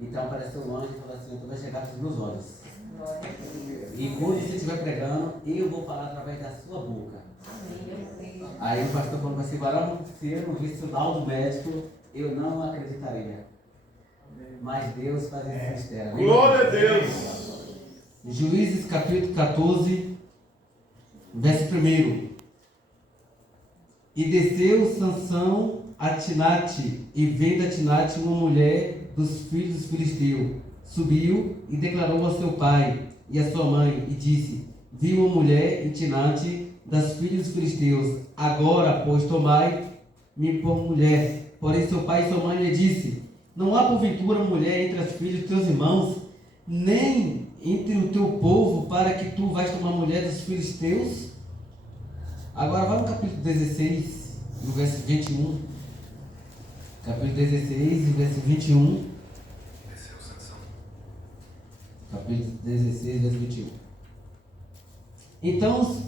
Então apareceu um anjo e falou assim: tu vai chegar para os meus olhos. E quando você estiver pregando, eu vou falar através da sua boca. Aí o pastor falou assim: varão, se eu não visse o laudo médico, eu não acreditaria. Mas Deus faz esse mistério. Glória a Deus. Juízes capítulo 14, verso 1. E desceu Sansão a Tinate, e vendo a Tinate uma mulher dos filhos dos filisteus, subiu e declarou a seu pai e a sua mãe, e disse: vi uma mulher em Tinate das filhos dos filisteus, agora, pois, tomai-me por mulher. Porém seu pai e sua mãe lhe disse: não há porventura mulher entre as filhas dos teus irmãos, nem entre o teu povo, para que tu vais tomar mulher dos filisteus? Agora vai no capítulo 16, no verso 21. Capítulo 16, verso 21. Capítulo 16, verso 21. Então os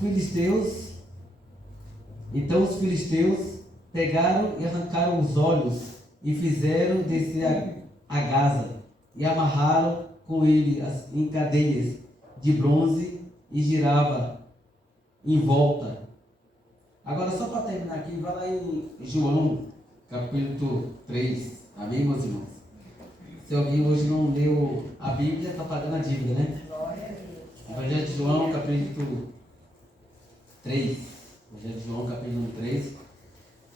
filisteus pegaram e arrancaram os olhos e fizeram descer a Gaza e amarraram com ele em cadeias de bronze e girava em volta. Agora, só para terminar aqui, vai lá em João, capítulo 3. Amém, meus irmãos? Se alguém hoje não leu a Bíblia, está pagando a dívida, né? Evangelho de João, capítulo 3. Evangelho de João, capítulo 3.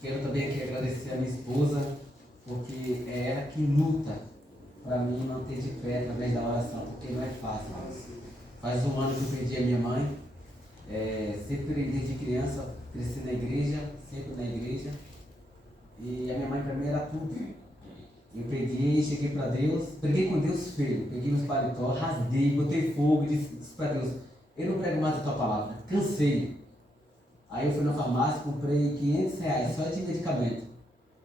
Quero também aqui agradecer a minha esposa, porque é ela que luta para mim manter de pé através da oração, porque não é fácil. Faz um ano que eu perdi a minha mãe. Sempre desde criança, cresci na igreja, sempre na igreja. E a minha mãe para mim era tudo. Eu peguei, cheguei para Deus, preguei com Deus feio, peguei meus paletó, rasguei, botei fogo e disse para Deus: eu não prego mais a tua palavra, cansei. Aí eu fui na farmácia, comprei R$500 só de medicamento.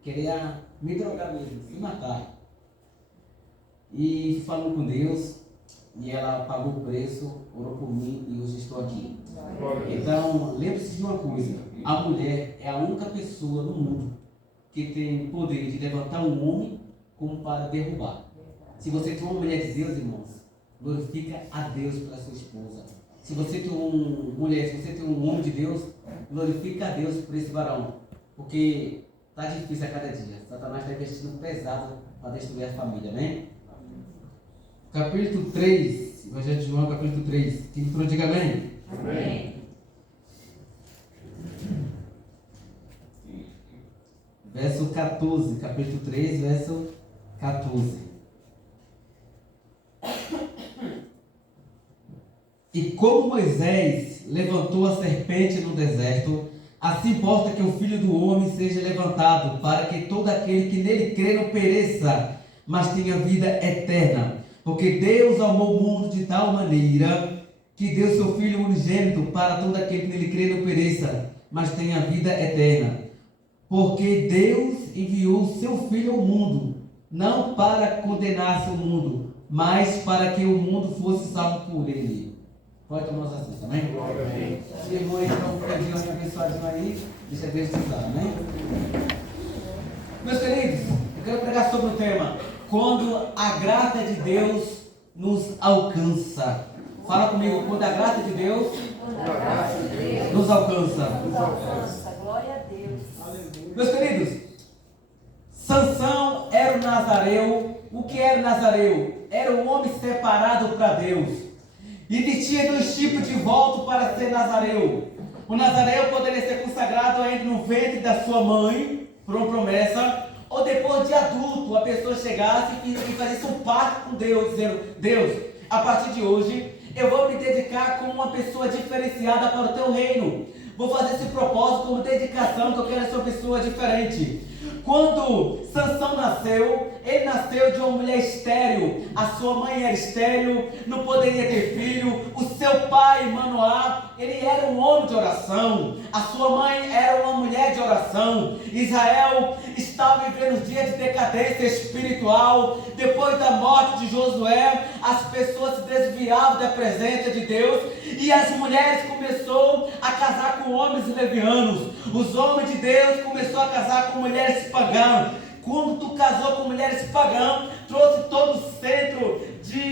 Queria me drogar mesmo, se matar. E fui falando com Deus, e ela pagou o preço, orou por mim e hoje estou aqui. Então, lembre-se de uma coisa: a mulher é a única pessoa no mundo que tem poder de levantar um homem como para derrubar. Se você tem uma mulher de Deus, irmãos, glorifica a Deus pela sua esposa. Se você tem se você tem um homem de Deus, glorifica a Deus por esse varão. Porque está difícil a cada dia. Satanás está investindo pesado para destruir a família, né? Capítulo 3, Evangelho de João, capítulo 3. Quem entrou, diga amém. Amém. Verso 14, capítulo 3, verso 14. E como Moisés levantou a serpente no deserto, assim importa que o Filho do Homem seja levantado, para que todo aquele que nele crê não pereça, mas tenha vida eterna. Porque Deus amou o mundo de tal maneira que deu seu Filho unigênito para todo aquele que nele crê não pereça, mas tenha vida eterna. Porque Deus enviou o seu Filho ao mundo, não para condenar seu mundo, mas para que o mundo fosse salvo por ele. Pode tomar os assentos, amém? Se irmão aí para um pedir uma abençoadinho aí, deixa Deus te usar, amém? Meus queridos, eu quero pregar sobre o tema: quando a graça de Deus nos alcança. Fala comigo: quando a graça de Deus nos alcança. Glória a Deus. Meus queridos, Sansão era o nazareu. O que era o nazareu? Era um homem separado para Deus. E tinha dois tipos de voto para ser nazareu. O nazareu poderia ser consagrado ainda no ventre da sua mãe, por uma promessa, ou depois de adulto, a pessoa chegasse e fizesse um pacto com Deus, dizendo: Deus, a partir de hoje, eu vou me dedicar como uma pessoa diferenciada para o teu reino. Vou fazer esse propósito como dedicação, que eu quero ser uma pessoa diferente. Quando Sansão nasceu, ele nasceu de uma mulher estéril. A sua mãe era estéril, não poderia ter filho. O seu pai, Manoá, ele era um homem de oração. A sua mãe era uma mulher de oração. Israel estava vivendo dias de decadência espiritual. Depois da morte de Josué, as pessoas se desviavam da presença de Deus, e as mulheres começaram a casar com homens levianos. Os homens de Deus começaram a casar com mulheres pagãs. Quando tu casou com mulheres pagãs, trouxe todo o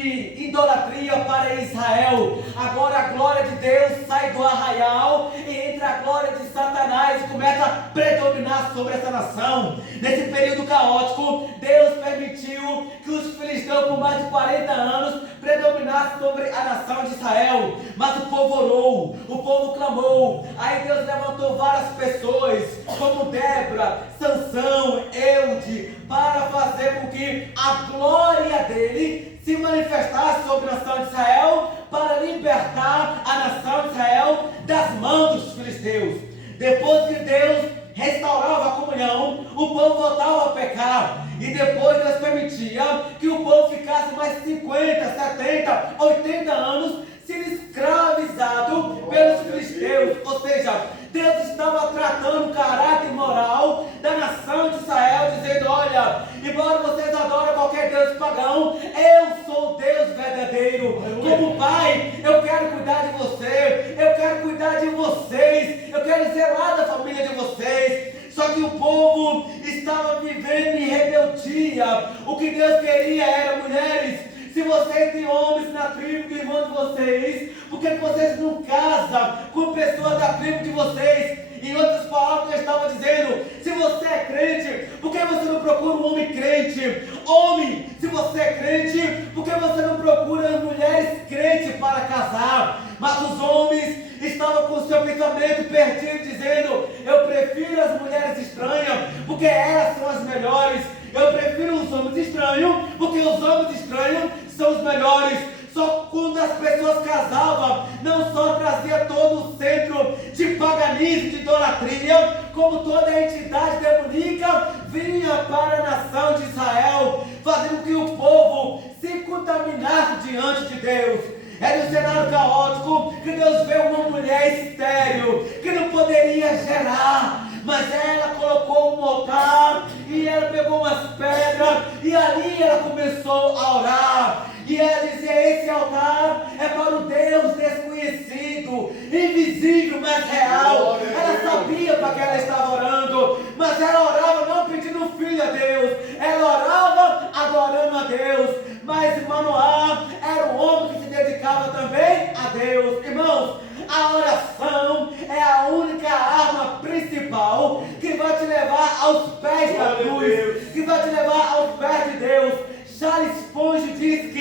de idolatria para Israel. Agora a glória de Deus sai do arraial e entra a glória de Satanás e começa a predominar sobre essa nação. Nesse período caótico, Deus permitiu que os filisteus por mais de 40 anos predominassem sobre a nação de Israel. Mas o povo orou, o povo clamou. Aí Deus levantou várias pessoas, como Débora, Sansão, Eude, para fazer com que a glória dele se manifestasse sobre a nação de Israel, para libertar a nação de Israel das mãos dos filisteus. Depois que Deus restaurava a comunhão, o povo voltava a pecar. E depois Deus permitia que o povo ficasse mais 50, 70, 80 anos sendo escravizado pelos filisteus. Ou seja, Deus estava tratando o caráter moral da nação de Israel, dizendo: olha, embora vocês adorem qualquer Deus pagão, eu sou o Deus verdadeiro. Como Pai, eu quero cuidar de você, eu quero cuidar de vocês, eu quero zelar da família de vocês. Só que o povo estava vivendo em rebeldia. O que Deus queria era: mulheres, se vocês têm homens na tribo do irmão de vocês, por que vocês não casam com pessoas da tribo de vocês? Em outras palavras, eu estava dizendo: se você é crente, por que você não procura um homem crente? Homem, se você é crente, por que você não procura mulheres crentes para casar? Mas os homens estavam com o seu pensamento perdido, dizendo: eu prefiro as mulheres estranhas, porque elas são as melhores. Eu prefiro os homens estranhos, porque os homens estranhos são os melhores. Só quando as pessoas casavam, não só trazia todo o centro de paganismo, de idolatria, como toda a entidade demoníaca vinha para a nação de Israel, fazendo com que o povo se contaminasse diante de Deus. Era um cenário caótico que Deus vê uma mulher estéril, que não poderia gerar, mas ela colocou um altar e ela pegou umas pedras e ali ela começou a orar. E ela dizia: esse altar é para o Deus desconhecido, invisível, mas real. Ela sabia para que ela estava orando, mas ela orava não pedindo filho a Deus, ela orava adorando a Deus. Mas Manoá era um homem que se dedicava também a Deus. Irmãos, a oração é a única arma principal que vai te levar aos pés da cruz, que vai te levar aos pés de Deus. Charles Spurgeon diz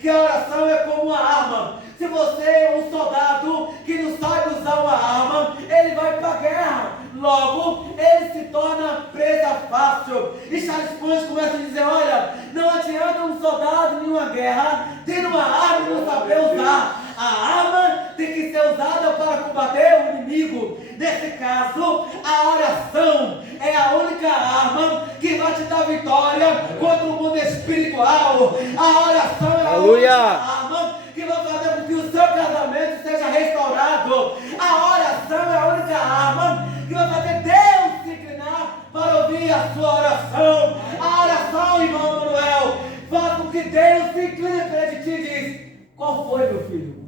que a oração é como uma arma. Se você é um soldado que não sabe usar uma arma, ele vai para a guerra. Logo, ele se torna presa fácil. E Charles Spurgeon começa a dizer: olha, não adianta um soldado em uma guerra ter uma arma e não saber usar. A arma tem que ser usada para combater o inimigo. Nesse caso, a oração é a única arma que vai te dar vitória contra o mundo espiritual. A oração é a única arma que vai fazer com que o seu casamento seja restaurado. A oração é a única arma que vai fazer Deus se inclinar para ouvir a sua oração. A oração, irmão Manuel, faz com que Deus se incline para ti e diz: qual foi, meu filho?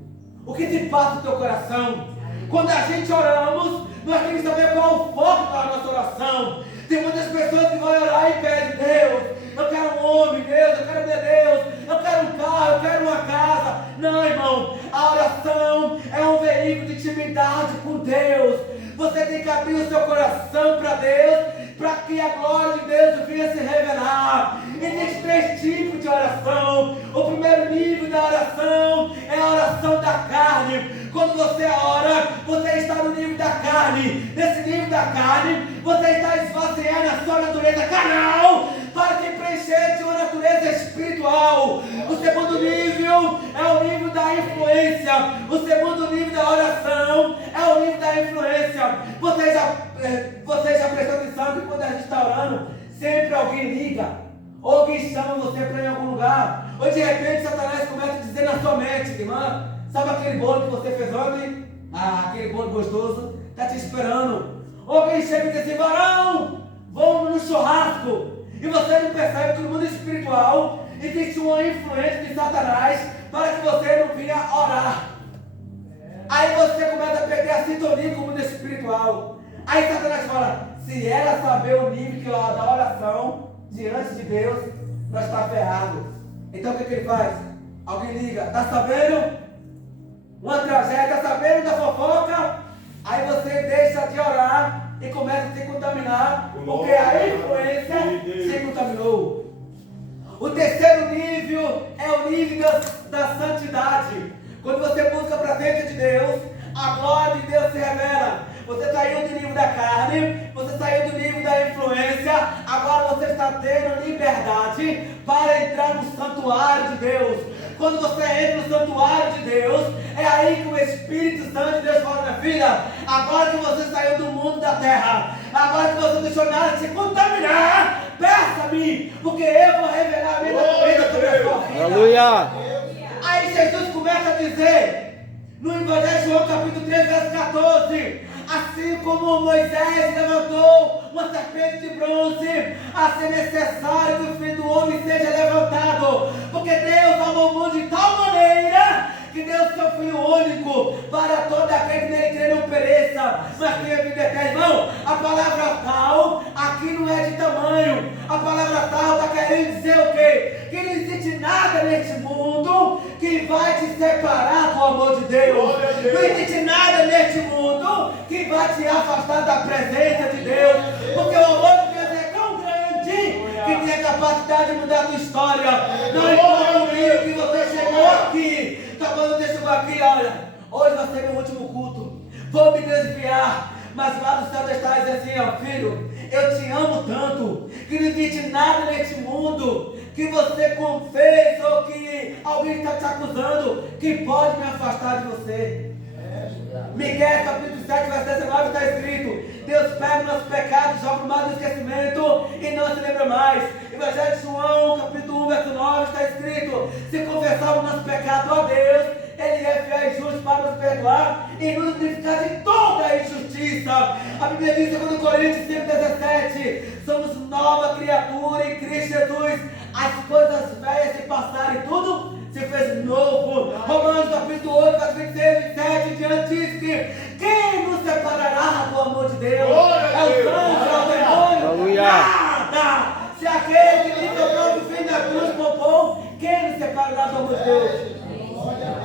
O que te passa no teu coração? Quando a gente oramos, nós temos que saber qual é o foco da nossa oração. Tem muitas pessoas que vão orar e pedem: Deus, eu quero um homem, Deus, eu quero ver Deus, eu quero um carro, eu quero uma casa. Não, irmão, a oração é um veículo de intimidade com Deus. Você tem que abrir o seu coração para Deus, para que a glória de Deus venha se revelar. Existem 3 tipos de oração. O primeiro nível da oração é a oração da carne. Quando você ora, você está no nível da carne. Nesse nível da carne, você está esvaziando a sua natureza carnal para se preencher de uma natureza espiritual. O segundo nível é o nível da influência. O segundo nível da oração é o nível da influência. Você já prestou atenção que quando a gente está orando, sempre alguém liga, ou alguém chama você para ir em algum lugar, ou de repente Satanás começa a dizer na sua mente: irmã, sabe aquele bolo que você fez ontem? Aquele bolo gostoso está te esperando. Ou alguém chega e diz assim: varão, vamos no churrasco. E você não percebe que no mundo espiritual existe uma influência de Satanás para que você não venha orar. Aí você começa a perder a sintonia com o mundo espiritual. Aí Satanás fala: se ela saber o nível da oração diante de Deus, nós está ferrado. Então o que ele faz? Alguém liga, tá sabendo? Uma tragédia, tá sabendo da fofoca? Aí você deixa de orar e começa a se contaminar, porque a influência se contaminou. O terceiro nível é o nível da santidade. Quando você busca a presença de Deus, a glória de Deus se revela. Você saiu do nível da carne, você saiu do nível da influência, agora você está tendo liberdade para entrar no santuário de Deus. Quando você entra no santuário de Deus, é aí que o Espírito Santo de Deus fala: minha filha, agora que você saiu do mundo da terra, agora que você deixou nada se contaminar, peça-me, porque eu vou revelar a minha vida sobre a sua vida. Aleluia. Aí Jesus começa a dizer, no Evangelho de João capítulo 3, verso 14: assim como Moisés levantou uma serpente de bronze, assim é necessário que o Filho do Homem seja levantado, porque Deus amou o mundo de tal maneira que deu o seu Filho único, para todo aquele que nele crê não pereça, mas tenha vida eterna. Irmão, a palavra tal aqui não é de tamanho. A palavra tal está querendo dizer o quê? Que não existe nada neste mundo que vai te separar do amor de Deus. Não existe nada neste mundo que vai te afastar da presença de Deus, porque o amor de Deus é tão grande que tem a capacidade de mudar a tua história. Não importa o nível que você chegou aqui. Tá bom, você chegou aqui, olha, hoje vai ser meu último culto, vou me desviar, mas lá do céu está dizendo assim: ó, filho, eu te amo tanto, que não existe nada neste mundo que você confesse ou que alguém está te acusando que pode me afastar de você. Miguel capítulo 7, verso 19 está escrito: Deus pega nossos pecados, joga no mar do esquecimento e não se lembra mais. Evangelho de João capítulo 1, verso 9 está escrito: se confessarmos nosso pecado a Deus, Ele é fiel e justo para nos perdoar e nos purificar de toda a injustiça. A Bíblia diz em 2 Coríntios 5,17: somos nova criatura em Cristo Jesus, as coisas velhas se passaram e tudo se fez novo. Romanos capítulo 8, verso 26, 27 diante diz que quem nos separará do amor de Deus? É o sangue, é o demônio? Nada! Se aquele que liga o próprio filho da cruz poupou, quem nos separará do amor de Deus?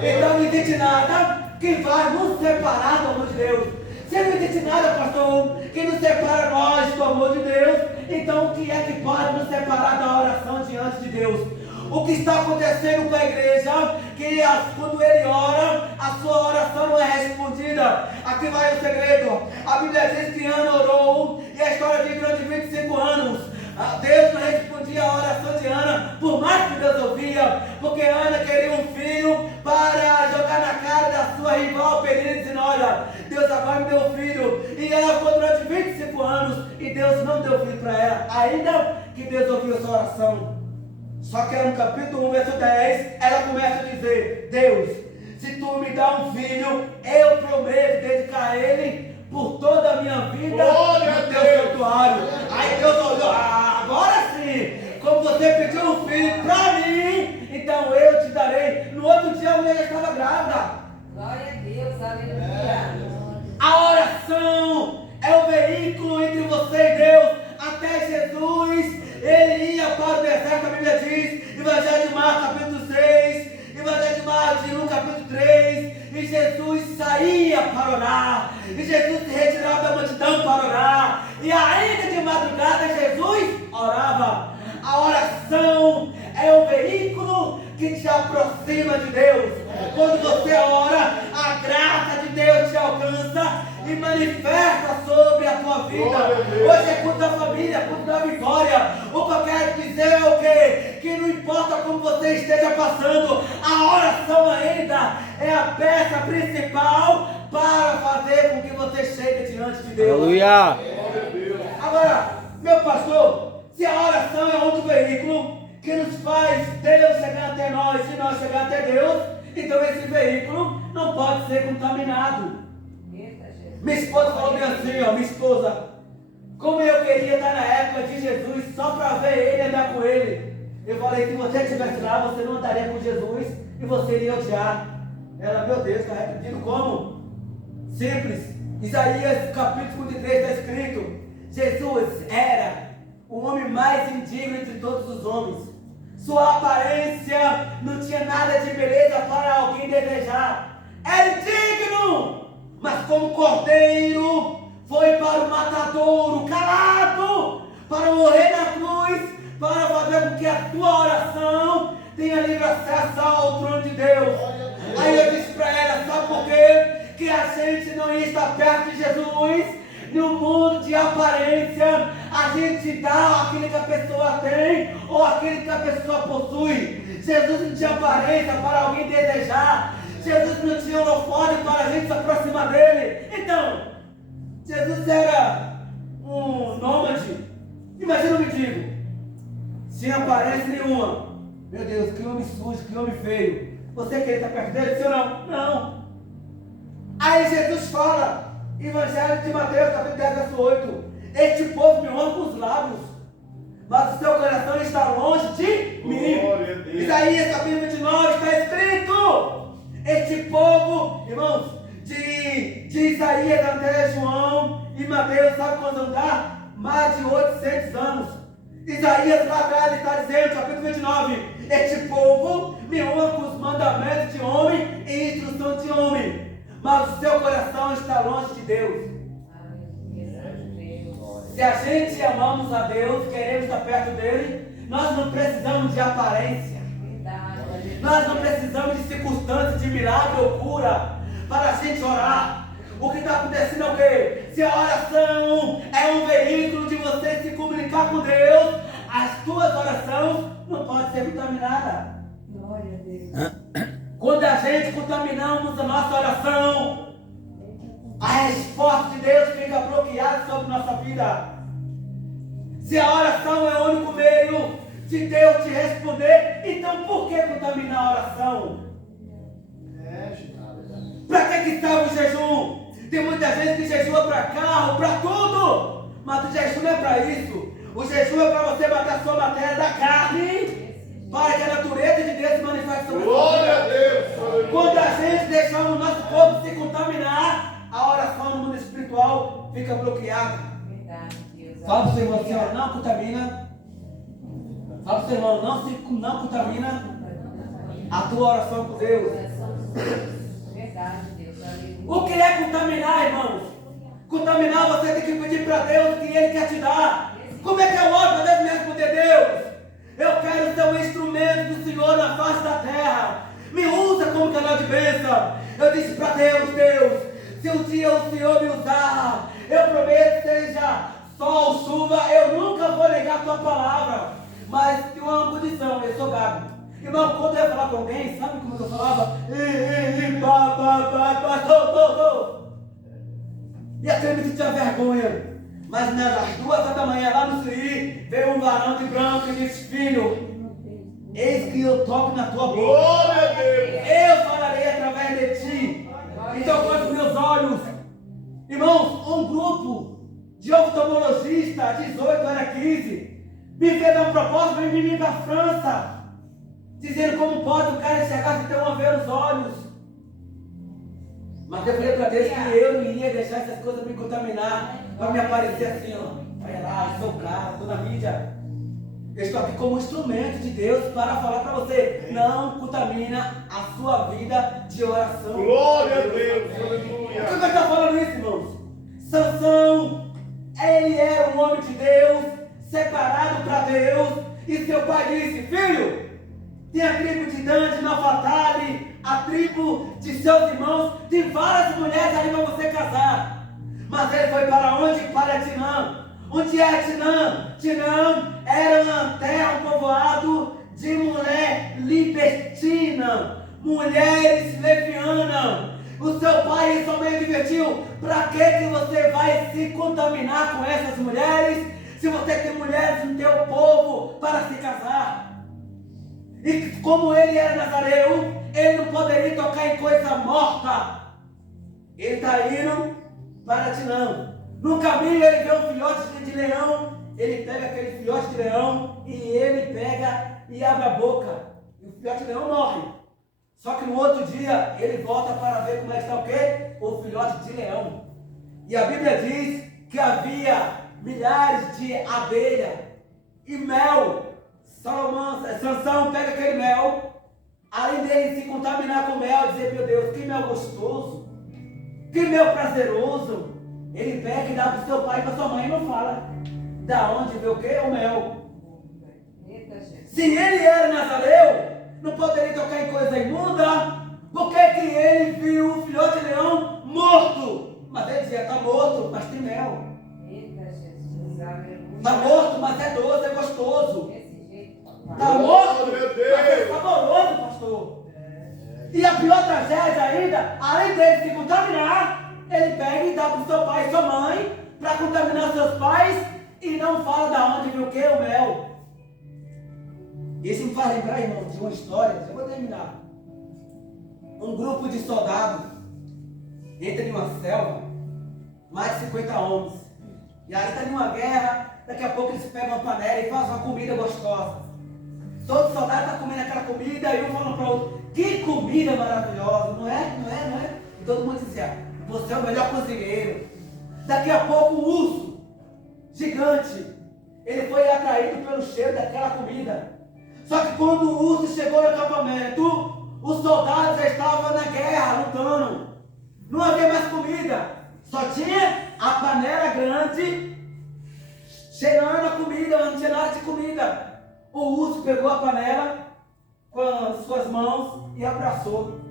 Então não existe nada que vai nos separar do amor de Deus. Se não existe nada, pastor, que nos separa nós do amor de Deus, então o que é que pode nos separar da oração diante de Deus? O que está acontecendo com a igreja, que quando ele ora, a sua oração não é respondida. Aqui vai o segredo. A Bíblia diz que Ana orou, e a história diz durante 25 anos. Deus não respondia a oração de Ana, por mais que Deus ouvia, porque Ana queria um filho para jogar na cara da sua rival Penina, dizendo: olha, Deus agora me deu um filho. E ela ficou durante 25 anos, e Deus não deu filho para ela, ainda que Deus ouviu a sua oração. Só que no capítulo 1, verso 10, ela começa a dizer: Deus, se tu me dá um filho, eu prometo dedicar ele por toda a minha vida no teu santuário. Aí Deus olhou: agora sim, como você pediu um filho para mim, então eu te darei. No outro dia a mulher já estava grávida. Glória a Deus, aleluia. A oração é o veículo entre você e Deus. Até Jesus, ele ia para o deserto, a Bíblia diz, Evangelho de Marcos capítulo 6, Evangelho de Marcos de Lucas capítulo 3, e Jesus saía para orar, e Jesus se retirava da multidão para orar, e ainda de madrugada Jesus orava. A oração é o veículo que te aproxima de Deus. Quando você ora, a graça de Deus te alcança e manifesta sobre a tua vida. Hoje é culto da família, culto da vitória. O que eu quero dizer é o quê? Que não importa como você esteja passando, a oração ainda é a peça principal para fazer com que você chegue diante de Deus. Aleluia. Agora, meu pastor, se a oração é outro veículo que nos faz Deus chegar até nós e nós chegar até Deus, então esse veículo não pode ser contaminado. Minha esposa falou bem assim, ó, minha esposa: como eu queria estar na época de Jesus só para ver ele e andar com ele. Eu falei: se você estivesse lá, você não andaria com Jesus e você iria odiar. Ela: meu Deus, está repetindo como? Simples. Isaías capítulo 53 está escrito: Jesus era o homem mais indigno entre todos os homens. Sua aparência não tinha nada de beleza para alguém desejar. Era indigno, mas como cordeiro foi para o matadouro, calado, para morrer na cruz, para fazer com que a tua oração tenha livre acesso ao trono de Deus. Aí eu disse para ela, sabe por quê? Que a gente não ia estar perto de Jesus no mundo de aparência. A gente dá aquilo que a pessoa tem ou aquilo que a pessoa possui. Jesus não tinha aparência para alguém desejar. Jesus não tinha holofote para a gente se aproximar dele. Então, Jesus era um nômade. Imagina um mendigo, sem aparência nenhuma. Meu Deus, que homem sujo, que homem feio. Você quer estar perto dele, sim ou não? Não. Aí Jesus fala, Evangelho de Mateus, capítulo 10, verso 8. Este povo me honra com os lábios, mas o seu coração está longe de mim. Isaías capítulo 29 está escrito. Este povo, irmãos, de Isaías até João e Mateus, sabe quando dá? Mais de 800 anos. Isaías lá atrás está dizendo, capítulo 29, este povo me honra com os mandamentos de homem e instrução de homem, mas o seu coração está longe de Deus. Se a gente amamos a Deus, queremos estar perto dele, nós não precisamos de aparência. Nós não precisamos de circunstâncias, de milagre ou cura para a gente orar. O que está acontecendo é o quê? Se a oração é um veículo de você se comunicar com Deus, as tuas orações não podem ser contaminadas. Glória a Deus. Quando a gente contaminamos a nossa oração, a resposta de Deus fica bloqueada sobre nossa vida. Se a oração é o único meio de Deus te responder, então por que contaminar a oração? Para que serve o jejum? Tem muita gente que jejua para carro, para tudo, mas o jejum não é para isso. O jejum é para você matar a sua matéria da carne, para que a natureza de Deus se manifeste sobre você. Quando a gente deixar o nosso corpo se contaminar, a oração no mundo espiritual fica bloqueada. Fala para o seu irmão assim, ó, não contamina. Fala para o seu irmão, não contamina a tua oração com Deus. Verdade, Deus. O que é contaminar, irmãos? Contaminar, você tem que pedir para Deus o que Ele quer te dar. Como é que eu oro para Deus me responder? Deus, eu quero ser um instrumento do Senhor na face da terra. Me usa como canal de bênção. Eu disse para Deus, se um dia o Senhor me usar, eu prometo, seja sol, chuva, eu nunca vou negar a tua palavra. Mas tem uma condição, eu sou gago. Irmão, quando eu ia falar com alguém, sabe como eu falava? E aquele menino tinha vergonha. Mas às 2h da manhã, lá no Siri, veio um varão de branco e disse, filho, eis que eu toco na tua boca. Eu falarei através de ti. Então, com os meus olhos, irmãos, um grupo de oftalmologistas, 18 era 15, me fez uma proposta para vir para a França, dizendo como pode o cara enxergar se tem uma veia nos olhos. Mas eu falei para Deus que eu não iria deixar essas coisas me contaminar, para me aparecer assim, ó. Olha lá, eu sou o cara, estou na mídia. Eu estou aqui como instrumento de Deus para falar para você, não contamina a sua vida de oração. Glória a Deus, aleluia. Por que eu estou falando isso, irmãos? Sansão, ele era um homem de Deus, separado para Deus, e seu pai disse, filho, tem a tribo de Dan, de Naphtali, a tribo de seus irmãos, tem várias mulheres ali para você casar. Mas ele foi para onde? Para Tinã. Onde é Tinã? Tinã era uma terra, um povoado de mulher libertina, mulheres levianas. O seu pai e sua mãe advertiu, para que você vai se contaminar com essas mulheres, se você tem mulheres no teu povo para se casar? E como ele era nazareu, ele não poderia tocar em coisa morta. Ele está indo para Tinã. No caminho ele vê um filhote de leão. Ele pega aquele filhote de leão e ele pega e abre a boca. E o filhote de leão morre. Só que no outro dia ele volta para ver como é que está o quê? O filhote de leão. E a Bíblia diz que havia milhares de abelhas e mel Sansão pega aquele mel, além dele se contaminar com mel, dizer, meu Deus, que mel gostoso, que mel prazeroso, ele pega e dá para o seu pai e para sua mãe e não fala da onde veio o quê? O mel. Se ele era nazareu, não poderia tocar em coisa imunda. Por que que ele viu o filhote de leão morto? Mas ele dizia, está morto, mas tem mel. Está morto, mas é doce, é gostoso. Está morto, mas é saboroso, pastor. E a pior tragédia ainda, além dele se contaminar, ele pega e dá para o seu pai e sua mãe, para contaminar seus pais, e não fala da onde viu o que? O mel. Isso me faz lembrar, irmão, de uma história, eu vou terminar. Um grupo de soldados entra em uma selva, mais de 50 homens. E aí está em uma guerra, daqui a pouco eles pegam uma panela e fazem uma comida gostosa. Todo soldado está comendo aquela comida e um fala para o outro, que comida maravilhosa, não é? E todo mundo dizia, você é o melhor cozinheiro. Daqui a pouco o urso, gigante, ele foi atraído pelo cheiro daquela comida. Só que quando o urso chegou no acampamento, os soldados já estavam na guerra, lutando. Não havia mais comida. Só tinha a panela grande, cheirando a comida, mas não tinha nada de comida. O urso pegou a panela com as suas mãos e abraçou.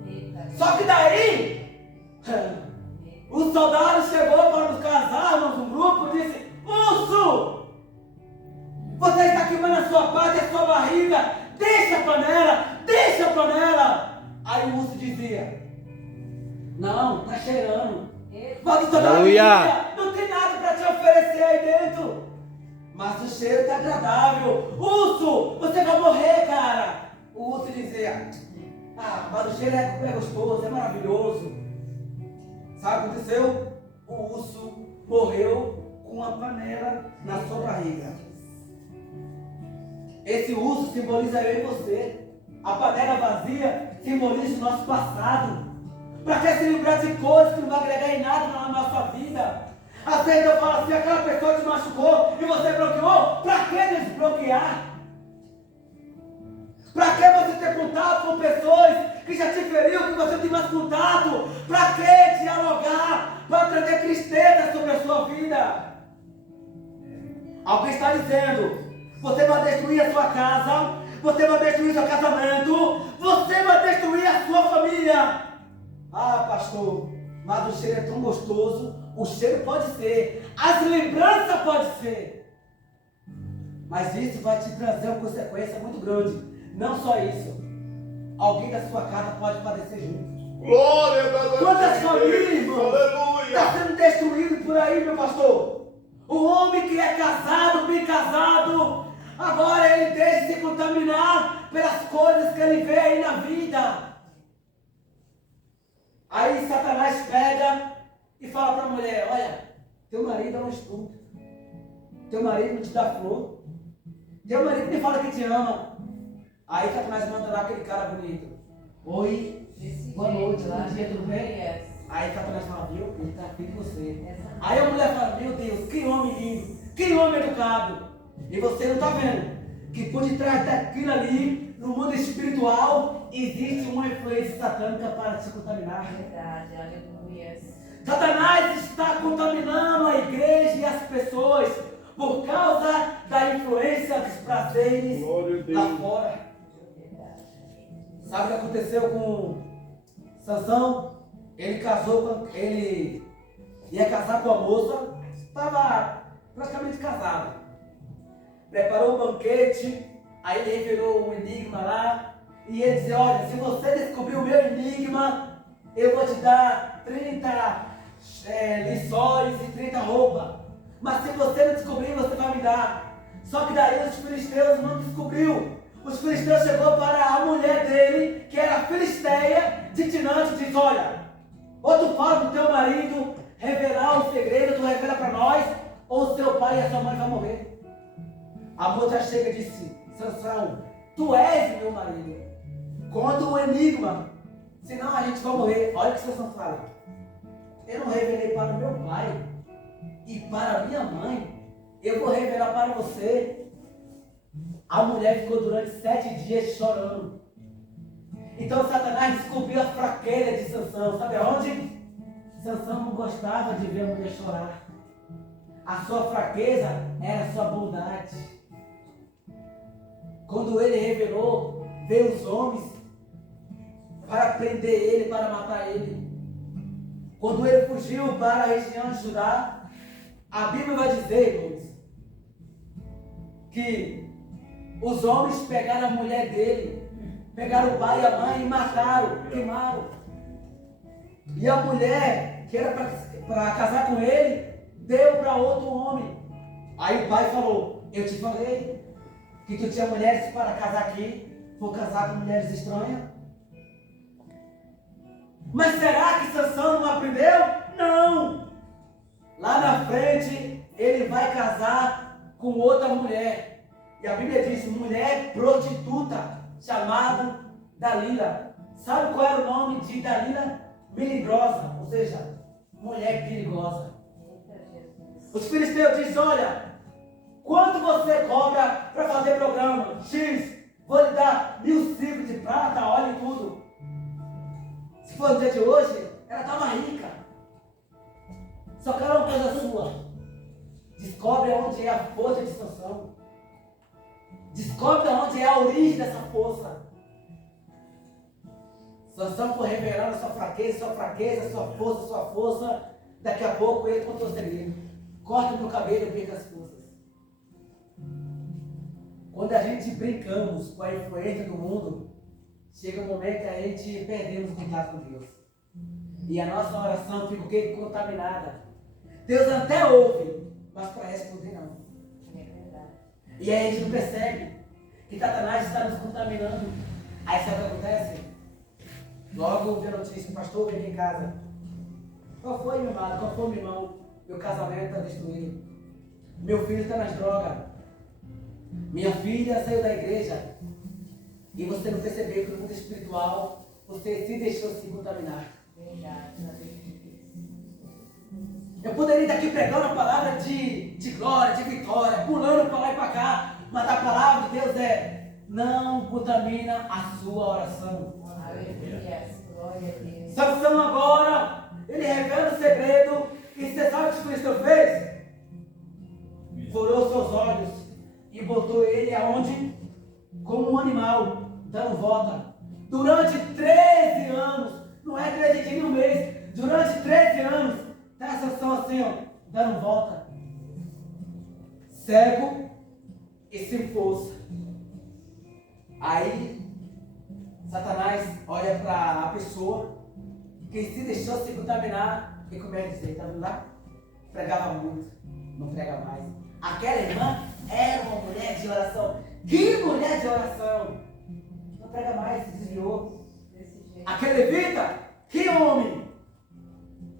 Só que daí, o soldado chegou para buscar as armas, um grupo, e disse, urso! Você está queimando a sua pata e a sua barriga. Deixa a panela. Aí o urso dizia, não, está cheirando. Mas o soldado dizia, não tem nada para te oferecer aí dentro. Mas o cheiro está agradável. Urso, você vai morrer, cara. O urso dizia, mas o cheiro é gostoso, é maravilhoso. Sabe o que aconteceu? O urso morreu com a panela na sua barriga. Esse urso simboliza eu e você. A panela vazia simboliza o nosso passado. Para que se livrar de coisas que não vai agregar em nada na nossa vida? Às vezes eu falo assim, aquela pessoa te machucou e você bloqueou. Para que desbloquear? Para que você ter contato com pessoas que já te feriu, que você não tem mais contato? Para que dialogar? Para trazer tristeza sobre a sua vida? Alguém está dizendo, você vai destruir a sua casa, você vai destruir seu casamento, você vai destruir a sua família. Pastor, mas o cheiro é tão gostoso, o cheiro pode ser, as lembranças podem ser, mas isso vai te trazer uma consequência muito grande. Não só isso, alguém da sua casa pode padecer junto. Glória a Deus. Quantas famílias, irmão, Aleluia. está sendo destruído por aí, meu pastor? O homem que é casado, bem casado, agora ele deixa se contaminar pelas coisas que ele vê aí na vida. Aí Satanás pega e fala para a mulher, olha, teu marido é um estúpido, teu marido não te dá flor, teu marido nem fala que te ama. Aí Satanás manda lá aquele cara bonito, oi, boa noite, bom dia, tudo bem? Aí Satanás fala, viu, ele está aqui com você. Aí a mulher fala, meu Deus, que homem lindo, que homem educado. E você não está vendo que por detrás daquilo ali, no mundo espiritual, existe uma influência satânica para te contaminar. Verdade, aleluia. Satanás está contaminando a igreja e as pessoas por causa da influência dos prazeres lá fora. Sabe o que aconteceu com Sansão? Ele ia casar com a moça, estava praticamente casado. Preparou um banquete, aí ele revelou um enigma lá, e ele dizia, olha, se você descobrir o meu enigma, eu vou te dar 30 lições e 30 roupas. Mas se você não descobrir, você vai me dar. Só que daí os filisteus não descobriu. Os filisteus chegou para a mulher dele, que era filisteia, de Tinante, e diz, olha, ou tu fala do teu marido revelar o segredo, tu revela para nós, ou seu pai e a sua mãe vão morrer. A moça chega e disse, Sansão, tu és meu marido. Conta o enigma, senão a gente vai morrer. Olha o que Sansão fala. Eu não revelei para o meu pai e para a minha mãe, eu vou revelar para você. A mulher ficou durante 7 dias chorando. Então Satanás descobriu a fraqueza de Sansão. Sabe aonde? Sansão não gostava de ver a mulher chorar. A sua fraqueza era a sua bondade. Quando ele revelou, veio os homens para prender ele, para matar ele. Quando ele fugiu para a região de Judá, a Bíblia vai dizer, irmãos, que os homens pegaram a mulher dele, pegaram o pai e a mãe e mataram, queimaram. E a mulher, que era para casar com ele, deu para outro homem. Aí o pai falou: eu te falei que tu tinha mulheres para casar aqui, vou casar com mulheres estranhas. Mas será que Sansão não aprendeu? Não! Lá na frente, ele vai casar com outra mulher. E a Bíblia diz, mulher prostituta, chamada Dalila. Sabe qual era o nome de Dalila? Melindrosa, ou seja, mulher perigosa. Os filisteus dizem, olha, quanto você cobra para fazer programa? X, vou lhe dar 1000 ciclos de prata, óleo e tudo. Se for no dia de hoje, ela estava rica. Só que era uma coisa sua. Descobre onde é a força de Sansão. Descobre onde é a origem dessa força. Sansão foi revelando a sua fraqueza, sua força. Daqui a pouco ele contou o segredo. Corta o meu cabelo e perca as forças. Quando a gente brincamos com a influência do mundo, chega um momento que a gente perdemos o contato com Deus. E a nossa oração fica o quê? Contaminada. Deus até ouve, mas para responder não. É verdade. E aí a gente não percebe que Satanás está nos contaminando. Aí sabe o que acontece? Logo vi a notícia, o pastor veio aqui em casa. Qual foi, meu amado? Qual foi, meu irmão? Meu casamento está destruído. Meu filho está nas drogas. Minha filha saiu da igreja. E você não percebeu que no mundo espiritual você se deixou se contaminar. Eu poderia estar aqui pregando a palavra de glória, de vitória, pulando para lá e para cá, mas a palavra de Deus é: não contamina a sua oração. Aleluia, glória a Deus. Sansão agora, ele revela o segredo, e você sabe o que o Cristo fez? Furou seus olhos e botou ele aonde? Como um animal, dando volta. Durante 13 anos, não é 13 dias no mês, durante 13 anos, está a Sansão assim, ó, dando volta. Cego e sem força. Aí, Satanás olha para a pessoa que se deixou se contaminar e começa a dizer, está vendo lá? Pregava muito, não prega mais. Aquela irmã era uma mulher de oração. Que mulher de oração! Não prega mais, se desviou. Aquele levita, que homem!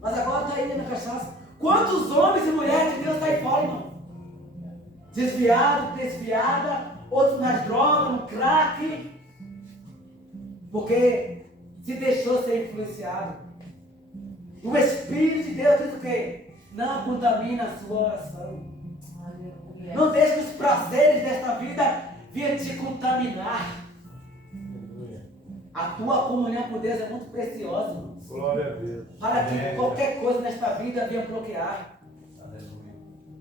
Mas agora está aí na cachaça. Quantos homens e mulheres de Deus estão aí fora, irmão? Desviado, desviada, outros nas drogas, no crack. Porque se deixou ser influenciado. O Espírito de Deus diz o quê? Não contamina a sua oração. Não deixe que os prazeres desta vida venham te contaminar. A tua comunhão com Deus é muito preciosa, irmãos. Glória a Deus. Para que qualquer coisa nesta vida venha bloquear.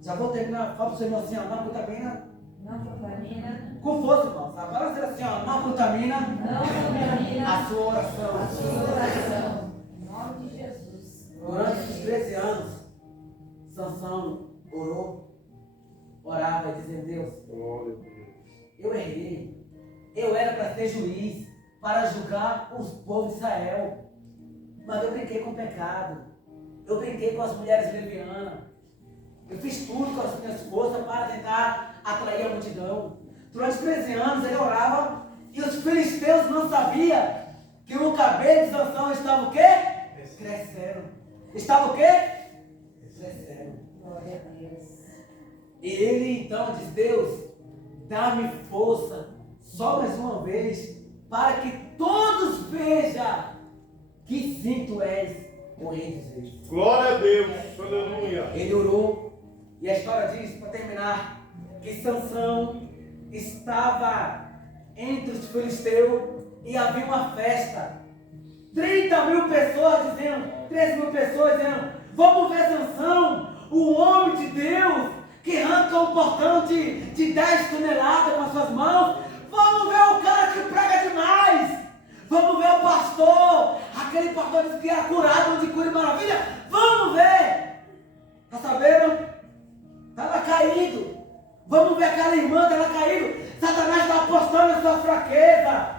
Já vou terminar. Fala para o seu irmão assim, ó, não contamina. Não contamina. Com força, irmãos. Fala assim, ó, não contamina. Não contamina A sua oração. a sua oração. Em nome de Jesus. Durante os 13 anos, Sansão orava e dizia: Deus, Glória a Deus. eu errei. Eu era para ser juiz, para julgar os povos de Israel. Mas eu brinquei com o pecado. Eu brinquei com as mulheres levianas. Eu fiz tudo com as minhas forças para tentar atrair a multidão. Durante 13 anos ele orava e os filisteus não sabiam que o cabelo de Sansão estava o quê? Crescendo. Estava o quê? Crescendo. Glória a Deus. E ele então diz: Deus, dá-me força só mais uma vez, para que todos vejam que sim tu és o Rei dos Reis. Glória a Deus. Aleluia. Ele orou, e a história diz, para terminar, que Sansão, estava entre os filisteus e havia uma festa. 30.000 pessoas dizendo, 3.000 pessoas dizendo, vamos ver Sansão, o homem de Deus, que arranca um portão de 10 toneladas com as suas mãos. Vamos ver o cara que prega demais. Vamos ver o pastor, aquele pastor que era curado de cura e maravilha. Vamos ver. Está sabendo? Estava caído. Vamos ver aquela irmã, estava caído. Satanás está apostando na sua fraqueza.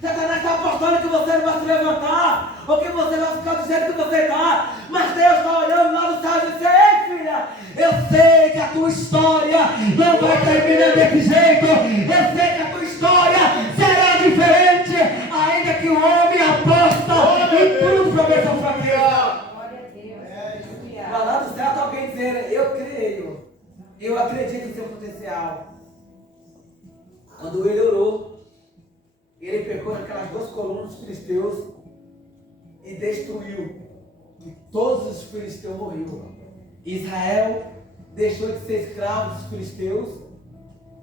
Satanás está apostando que você não vai se levantar, ou que você vai ficar do jeito que você está. Mas Deus está olhando lá no céu e diz: ei, filha, eu sei que a tua história não vai terminar desse jeito. Eu sei que a tua história será diferente, ainda que o homem aposta em tudo para ver sua fraqueza. Glória a Deus. Mas lá do céu está alguém dizendo: eu creio, eu acredito em seu potencial. Quando ele orou, ele pegou aquelas 2 colunas dos filisteus e destruiu. E todos os filisteus morreram. Israel deixou de ser escravo dos filisteus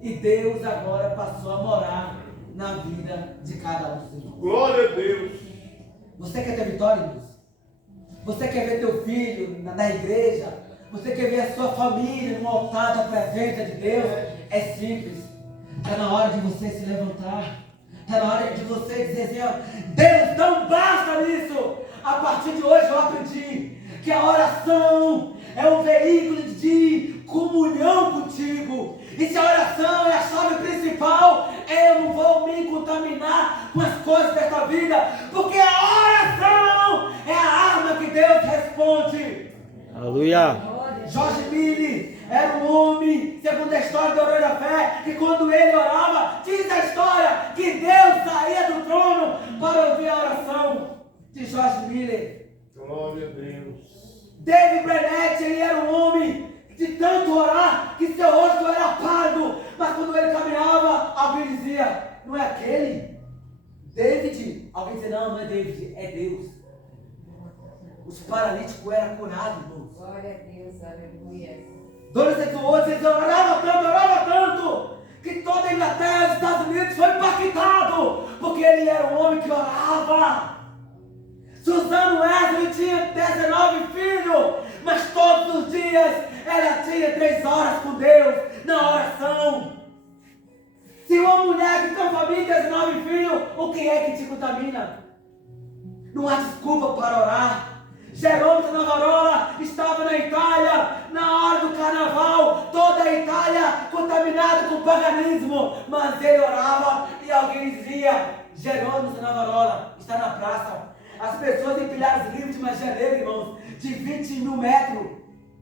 e Deus agora passou a morar na vida de cada um dos seus irmãos. Glória a Deus. Você quer ter vitória, irmãos? Você quer ver teu filho na igreja? Você quer ver a sua família no altar da presença de Deus? É simples. Está na hora de você se levantar. Está na hora de você dizer assim: ó, Deus, não basta nisso. A partir de hoje eu aprendi que a oração é um veículo de comunhão contigo. E se a oração é a chave principal, eu não vou me contaminar com as coisas desta vida, porque a oração é a arma que Deus responde. Aleluia. Jorge Mille era um homem, segundo a história do Herói da Fé, que quando ele orava, diz a história que Deus saía do trono para ouvir a oração de Jorge Mille. Glória a Deus. David Brenett, ele era um homem de tanto orar que seu rosto era pálido, mas quando ele caminhava, alguém dizia: não é aquele? David? Alguém dizia: não, não é David, é Deus. Os paralíticos eram curados, irmãos. Glória a Deus, aleluia. Dona Setuoso, ele orava tanto, que toda a Inglaterra, os Estados Unidos foi impactado, porque ele era um homem que orava. Suzano Wesley tinha 19 filhos, mas todos os dias ela tinha 3 horas com Deus na oração. Se uma mulher que tem família e 19 filhos, o que é que te contamina? Não há desculpa para orar. Jerônimo Savonarola estava na Itália, na hora do carnaval, toda a Itália contaminada com o paganismo, mas ele orava e alguém dizia: Jerônimo Savonarola está na praça. As pessoas empilharam os livros de magia negra, irmãos, de 20.000 metros,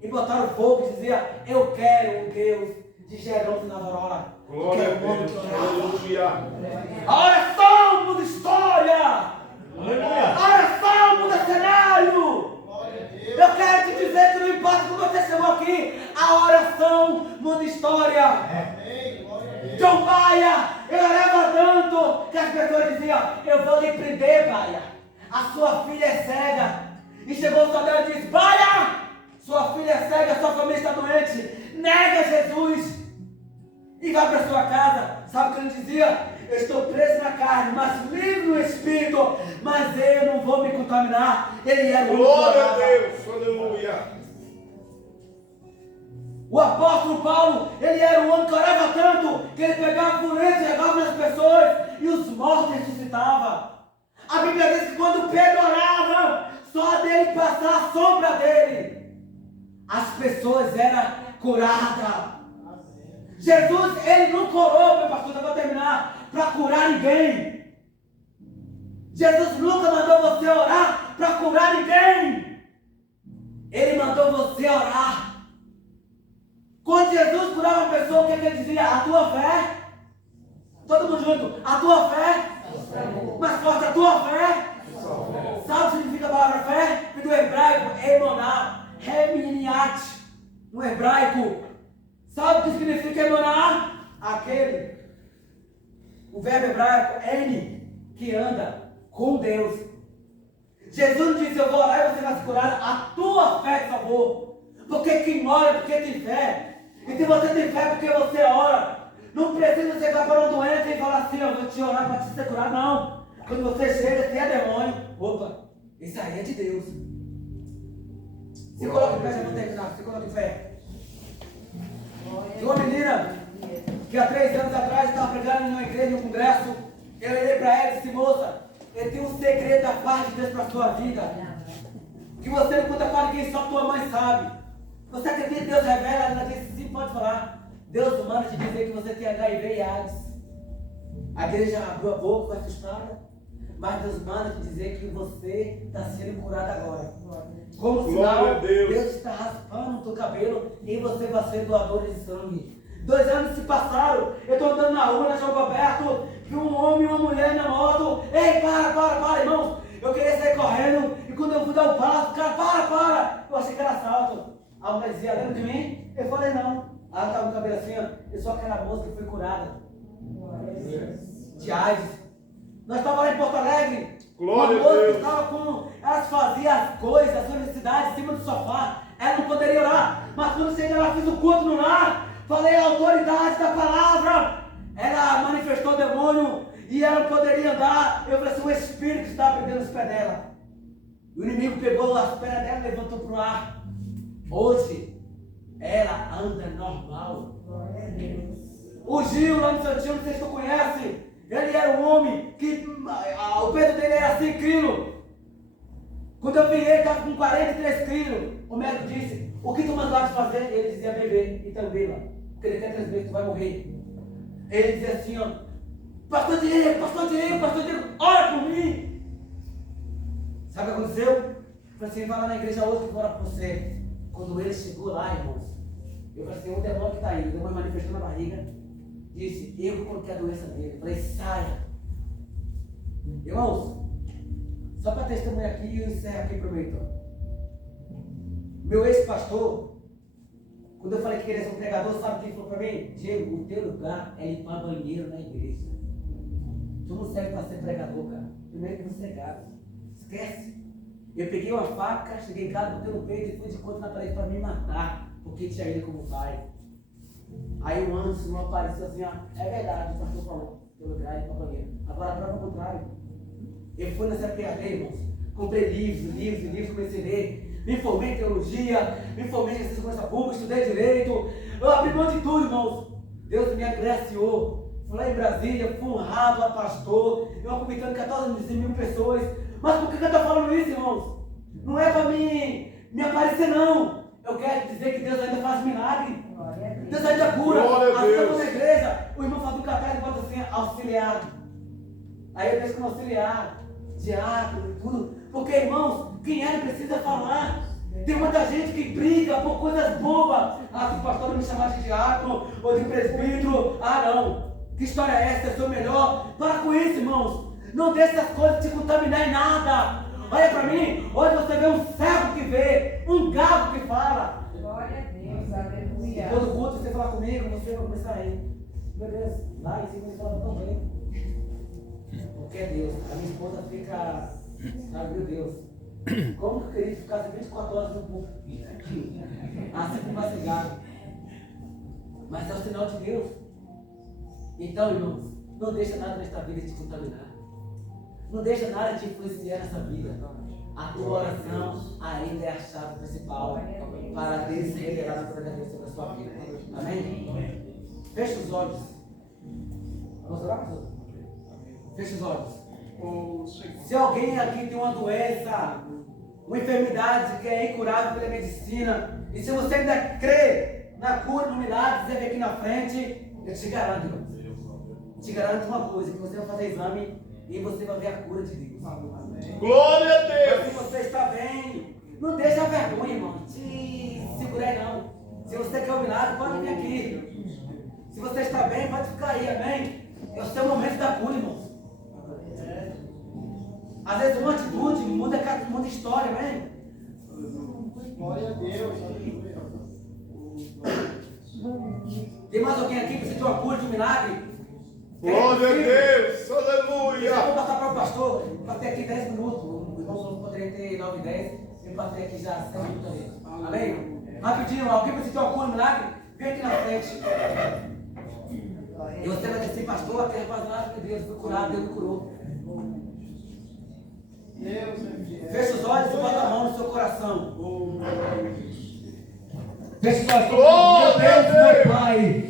e botaram fogo e diziam: eu quero o Deus de Jerônimo Savonarola. Glória a Deus. Aleluia. A oração muda história. Aleluia. A oração muda cenário. Eu quero te dizer que não importa como você chegou aqui, a oração muda história. John Baia, eu orava tanto que as pessoas diziam: eu vou lhe prender, Baia. A sua filha é cega. E chegou o soldado e disse: Baia, sua filha é cega, sua família está doente. Nega Jesus e vai para sua casa. Sabe o que ele dizia? Eu estou preso na carne, mas livre no espírito, mas eu não vou me contaminar. Ele era o Glória a Deus. Aleluia. O apóstolo Paulo, ele era um homem que orava tanto, que ele pegava doença e levava nas pessoas, e os mortos ressuscitavam. A Bíblia diz que quando Pedro orava, só dele passar a sombra dele, as pessoas eram curadas. Jesus, ele não curou, meu pastor, eu vou terminar, para curar ninguém. Jesus nunca mandou você orar para curar ninguém. Ele mandou você orar. Quando Jesus curava uma pessoa, o que ele dizia? A tua fé. Todo mundo junto. A tua fé. Mais forte, a tua fé. Sabe o que significa a palavra fé? Do hebraico, emoná, reminiat. No hebraico. Sabe o que significa emoná? Aquele. O verbo hebraico, N, que anda com Deus. Jesus disse: eu vou orar e você vai se curar. A tua fé, por favor. Porque quem ora é porque tem fé. E se você tem fé, porque você ora. Não precisa chegar para um doente e falar assim, eu vou te orar para te ser curado, não. Quando você chega, se é demônio, opa, isso aí é de Deus. Se coloca em pé, já não terminar, se coloca em pé. Tinha uma menina que há 3 anos atrás estava pregando em uma igreja, em um congresso. Eu olhei para ela e disse, moça, eu tenho um segredo da parte de Deus para a sua vida. Que você não conta para ninguém, só tua mãe sabe. Você acredita que Deus revela? Ela disse, sim, pode falar. Deus manda te dizer que você tem HIV e AIDS. A igreja abriu a boca, foi assustada. Mas Deus manda te dizer que você está sendo curado agora. Como sinal, Deus está raspando o teu cabelo e você vai ser doador de sangue. 2 anos se passaram, eu estou andando na rua, na jogo aberto, vi um homem e uma mulher na moto. Ei, para, irmãos. Eu queria sair correndo e quando eu fui dar um passo, cara, para. Eu achei que era assalto. A mulher dizia, lembra de mim? Eu falei, não. Ela estava com o cabelo assim, ó. Eu sou aquela moça que foi curada de AIDS. Nós estávamos lá em Porto Alegre. Glória uma moça a Deus. que estava com... Elas faziam as coisas, as necessidades em cima do sofá. Ela não poderia orar. Mas quando cheguei lá, fiz o culto no lar. Falei a autoridade da palavra. Ela manifestou o demônio e ela não poderia andar. Eu falei assim, o espírito estava prendendo os pés dela. O inimigo pegou as pernas dela e levantou para o ar. Hoje, ela anda normal. O Gil, lá no Santinho, não sei se tu conhece. Ele era um homem que o peso dele era 100 quilos. Quando eu vi ele, estava com 43 quilos. O médico disse, o que tu mandaste fazer? Ele dizia, beber e também lá. Porque ele quer 3 meses, tu vai morrer. Ele dizia assim, ó, pastor Diego, ora por mim. Sabe o que aconteceu? Eu falei assim, vai lá na igreja hoje que eu vou orar por você. Quando ele chegou lá, irmãos, eu falei assim, o demônio que está aí, o demônio manifestou na barriga, disse, eu coloquei a doença dele. Eu falei, saia. Irmãos, só para testemunhar aqui, eu encerro aqui, prometo. Meu ex-pastor, quando eu falei que queria ser um pregador, sabe o que ele falou para mim? Diego, o teu lugar é limpar banheiro na igreja. Tu não serve para ser pregador, cara. Primeiro que você é gato. Esquece. Eu peguei uma faca, cheguei em casa, botei no peito e fui de conta na parede para me matar, porque tinha ele como pai. Aí o anjo não apareceu assim, ó, é verdade, o pastor falou, teu lugar é limpar banheiro. Agora a prova é o contrário. Eu fui nessa PhD, irmãos, comprei livros, comecei a ler, me formei em teologia, me formei em segurança pública, estudei direito, eu abri mão de tudo, irmãos. Deus me agraciou. Fui lá em Brasília, fui honrado a pastor, eu acompanhando 14 mil pessoas. Mas por que eu estou falando isso, irmãos? Não é para mim me aparecer, não. Eu quero dizer que Deus ainda faz milagre. Deus ainda cura. Assim como na igreja, o irmão faz um cartaz e bota assim, auxiliar. Aí eu deixo como auxiliar, diácono e tudo. Porque, irmãos, quem é não precisa falar. Tem muita gente que briga por coisas bobas. Ah, se o pastor não me chamar de diácono ou de presbítero. Ah, não. Que história é essa? Eu sou melhor. Para com isso, irmãos. Não deixe essas coisas te contaminar em nada. Olha para mim. Hoje você vê um cego que vê, um gago que fala. Glória a Deus, aleluia. E todo culto você falar comigo, você vai começar a rir. Meu Deus, lá em cima eles falam tão bem. Porque é Deus. A minha esposa fica, sabe, meu Deus. Como que eu queria ficar 24 horas no culto? Assim como vai cigarro. Mas é o sinal de Deus. Então, irmãos, não deixa nada nesta vida te contaminar. Não deixa nada te influenciar nessa vida. A tua oração ainda é a chave principal para Deus revelar a glória de Deus sobre a sua vida. Amém? Feche os olhos. Vamos orar, pastor? Feche os olhos. Se alguém aqui tem uma doença, uma enfermidade que é incurável pela medicina, e se você ainda crê na cura, no milagre, você vem aqui na frente, eu te garanto, irmão. Te garanto uma coisa, que você vai fazer exame e você vai ver a cura de Deus. Glória a Deus. Mas se você está bem, não deixa a vergonha, irmão, te segurar aí não. Se você quer o milagre, pode vir aqui. Se você está bem, pode ficar aí, amém? É o seu momento da cura, irmão. Às vezes uma atitude muda a história, amém? Glória a Deus. Tem mais alguém aqui que precisa de uma cura, de um milagre? Glória a Deus. Eu Aleluia. vou passar para o pastor, eu passei aqui 10 minutos. O irmão só poderia ter 9 e 10. Eu passei aqui já 7 minutos ali. Amém? Rapidinho, alguém precisa de uma cura, um milagre? Vem aqui na frente. E você vai dizer assim, pastor, aquele faz nada, meu Deus, fui curado, Deus me curou. Fecha os olhos e bota a mão no seu coração. Fecha os olhos. Glória Meu a Deus, Deus. meu Pai.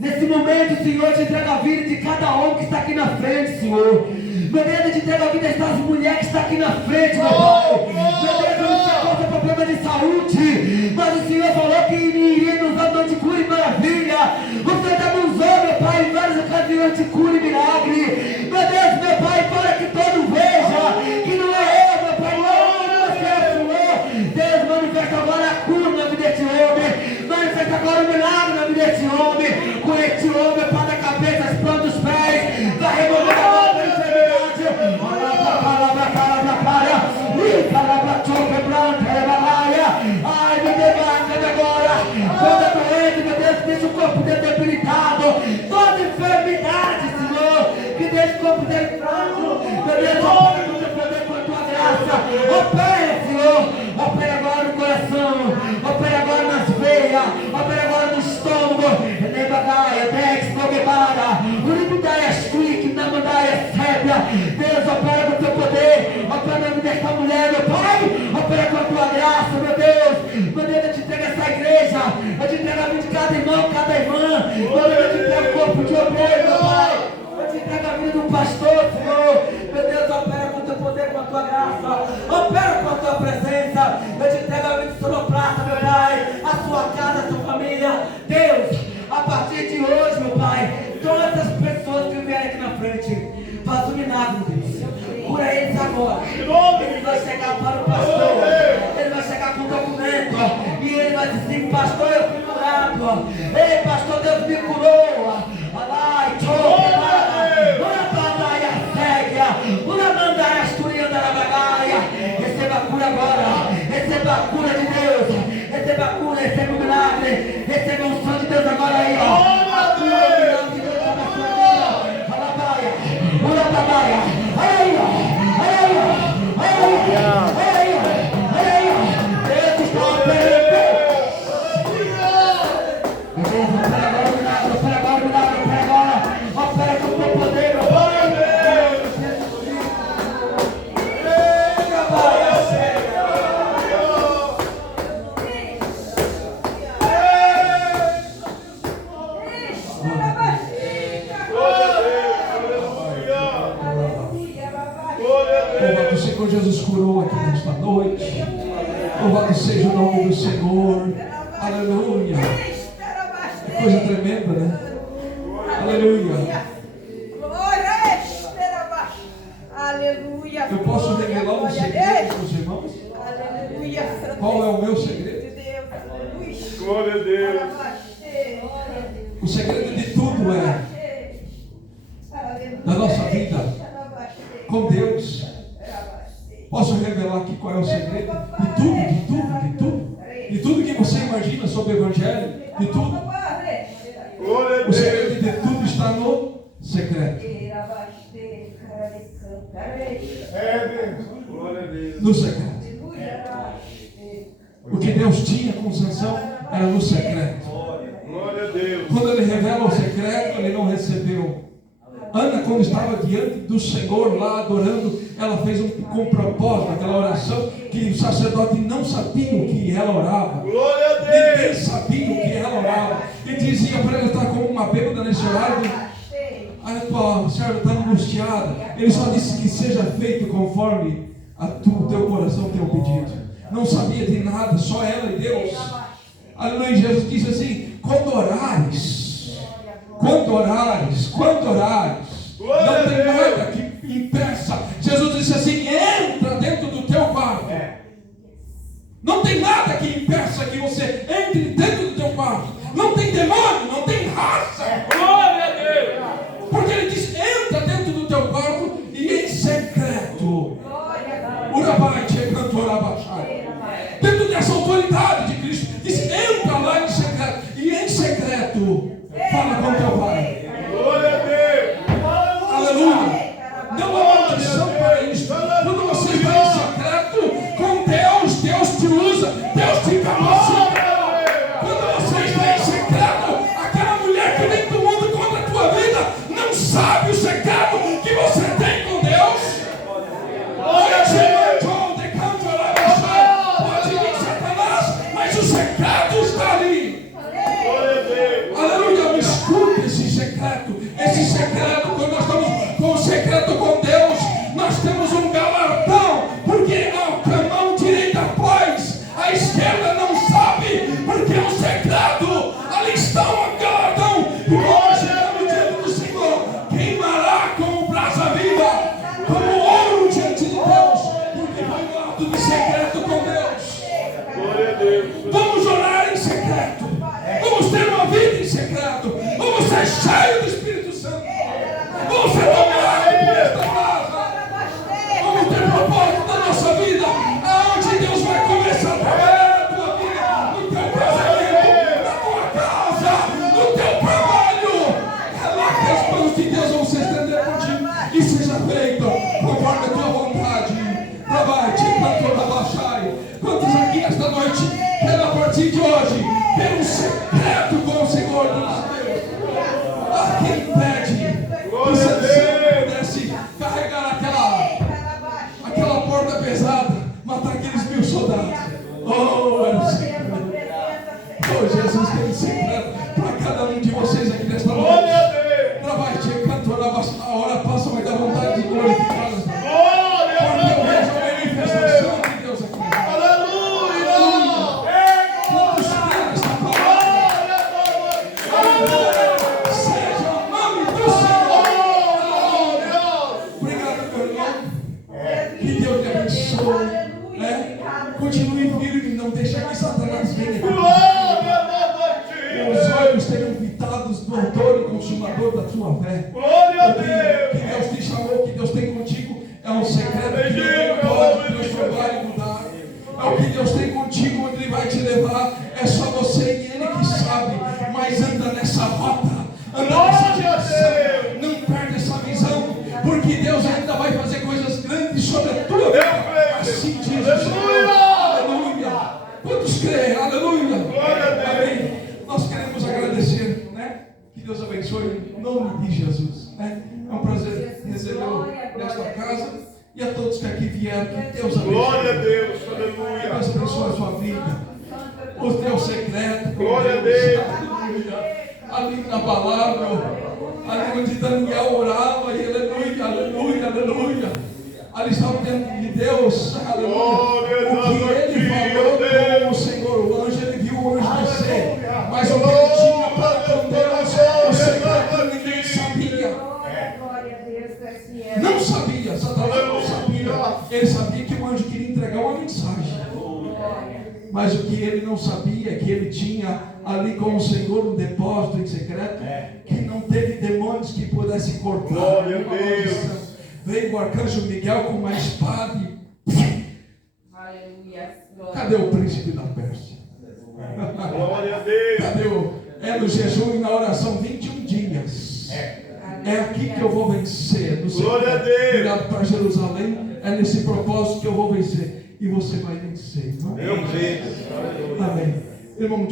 Nesse momento, Senhor, te entrega a vida de cada homem que está aqui na frente, Senhor. Meu Deus, eu te entrego a vida dessas mulheres que estão aqui na frente, meu Pai. Meu Deus, eu não sei qual é o problema de saúde, mas o Senhor falou que iria nos dar de cura e maravilha. O Senhor já nos usou, meu Pai, em várias ocasiões de cura e milagre. Meu Deus, meu Pai, para que todo veja que não é eu, meu Pai, não é você, Senhor. Deus, manifesta agora a cura na vida desse homem. Manifesta agora o milagre na vida desse homem. Cura este homem, para da cabeça, as plantas dos pés. Vai remover agora a enfermidade. Ai, me debate agora. Toda doença, meu Deus, que deixa o corpo dele debilitado. Toda enfermidade, Senhor, que deixa o corpo dele fraco. Meu Deus, opera com o teu poder, com a tua graça. Opera, Senhor. Opera agora no coração. Opera agora nas veias. Opera agora no estômago. Nebagaia, Dex, Nogebara. Uribidaia, Shrik, Namandaia, Sébia. Deus, opera com o teu poder. Opera na vida desta mulher, meu Pai. Opera com a tua graça, meu Deus. Meu Deus, eu te entrego essa igreja. Eu te entrego a vida de cada irmão, cada irmã. Meu Deus, eu te entrego o corpo de obreiro, meu Pai. Eu te entrego a vida do pastor, Senhor. Meu Deus, opera com o teu poder, com a tua graça. Opera com a tua presença. Eu te entrego a vida do sonoplasta, meu Pai. A sua casa, a sua família. Deus, a partir de hoje, meu Pai, todas as pessoas que vierem aqui na frente, faz um milagre, Deus. Cura eles agora. Ele vai chegar para o pastor. Ele vai chegar com o documento. E ele vai dizer, pastor, eu fui curado. Ei, pastor, Deus me curou. Alai, receba a cura agora. Receba a cura de Deus. Receba a cura, receba o milagre. Receba o som de Deus agora aí, ó. A cura, o milagre de Deus está na sua vida. Alabaia, urabaia. Olha aí, ó. Olha aí, ó. Olha aí, ó. Olha aí, ó. Olha aí, ó. Deus está operando. Opera agora o milagre, opera agora o milagre, opera agora. Opera com o teu poder, meu Pai. Louvado seja Jesus curou aqui nesta noite. Louvado seja o nome do Senhor. Aleluia. Coisa tremenda, né? Aleluia. Aleluia. Eu posso revelar um segredo para os irmãos? Aleluia. Qual é o meu segredo? Glória a Deus. O segredo de tudo é da nossa vida com Deus. Posso revelar aqui qual é o segredo? De tudo, de tudo, de tudo. De tudo que você imagina sobre o Evangelho, de tudo. Glória a O segredo Deus. de tudo está no secreto. É Deus. Glória a Deus. No secreto. O que Deus tinha com Sansão era no secreto. Glória a Deus. Quando ele revela o secreto, ele não recebeu. Ana, quando estava diante do Senhor lá adorando, ela fez com propósito aquela oração que o sacerdote não sabia o que ela orava. Glória a Ninguém Deus. sabia o que ela orava. E dizia para ela estar como uma bêbada nesse horário. A tua serva está angustiada. Ele só disse que seja feito conforme o teu coração tem pedido. Não sabia de nada, só ela e Deus. Aleluia. Jesus disse assim: quando orares, não tem nada que impeça. Jesus disse assim: entra dentro do teu quarto. Não tem nada que impeça que você entre dentro do teu quarto. Não tem demônio, não tem raça. Glória a Deus. Porque ele diz: entra dentro do teu quarto e em secreto. Dentro dessa autoridade de Cristo, diz: entra lá em secreto. E em secreto, fala com teu pai. Glória a Deus. Aleluia. abençoe. Né? Continue firme, não deixe que Satanás venha. Glória a Deus. Os olhos serão fitados do autor e consumador da sua fé. Glória a Que Deus. Deus te chamou, que Deus tem contigo, é um secreto que Deus não pode transformar e mudar. É o que Deus tem contigo, onde Ele vai te levar. É só você e Ele que sabe. Mas anda nessa rota, anda nessa direção. Não perde essa visão, porque Deus ainda vai fazer coisas grandes sobre a tua vida. Assim diz o Senhor. Aleluia. Quantos creem? Aleluia. Glória a Deus. Amém. Nós queremos agradecer, né? Que Deus abençoe em nome de Jesus. Né? É um prazer recebê-lo nesta casa e a todos que aqui vieram. Que Deus abençoe. Glória a Deus. Que Aleluia. Deus abençoe a sua vida. O teu secreto. Glória a Deus. Aleluia. Ali na palavra, ali onde Daniel orava, e aleluia, aleluia, aleluia. Ali estava diante de Deus, aleluia. O que ele falou com o Senhor, o anjo, ele viu o anjo descer. Mas o que ele tinha para com Deus, o secreto ninguém sabia. Não sabia, Satanás não sabia. Ele sabia que o anjo queria entregar uma mensagem. Mas o que ele não sabia é que ele tinha ali com o Senhor um depósito em secreto, que não teve demônios que pudessem cortar. Glória a Nenhuma Deus. maldição. Veio o arcanjo Miguel com uma espada e... Cadê o príncipe da Pérsia? Glória a Deus. Cadê o... É no jejum e na oração 21 dias. É aqui que eu vou vencer. Glória a Deus. Virado para Jerusalém. É nesse propósito que eu vou vencer. E você vai vencer. Não? Meu Deus. Amém. Irmão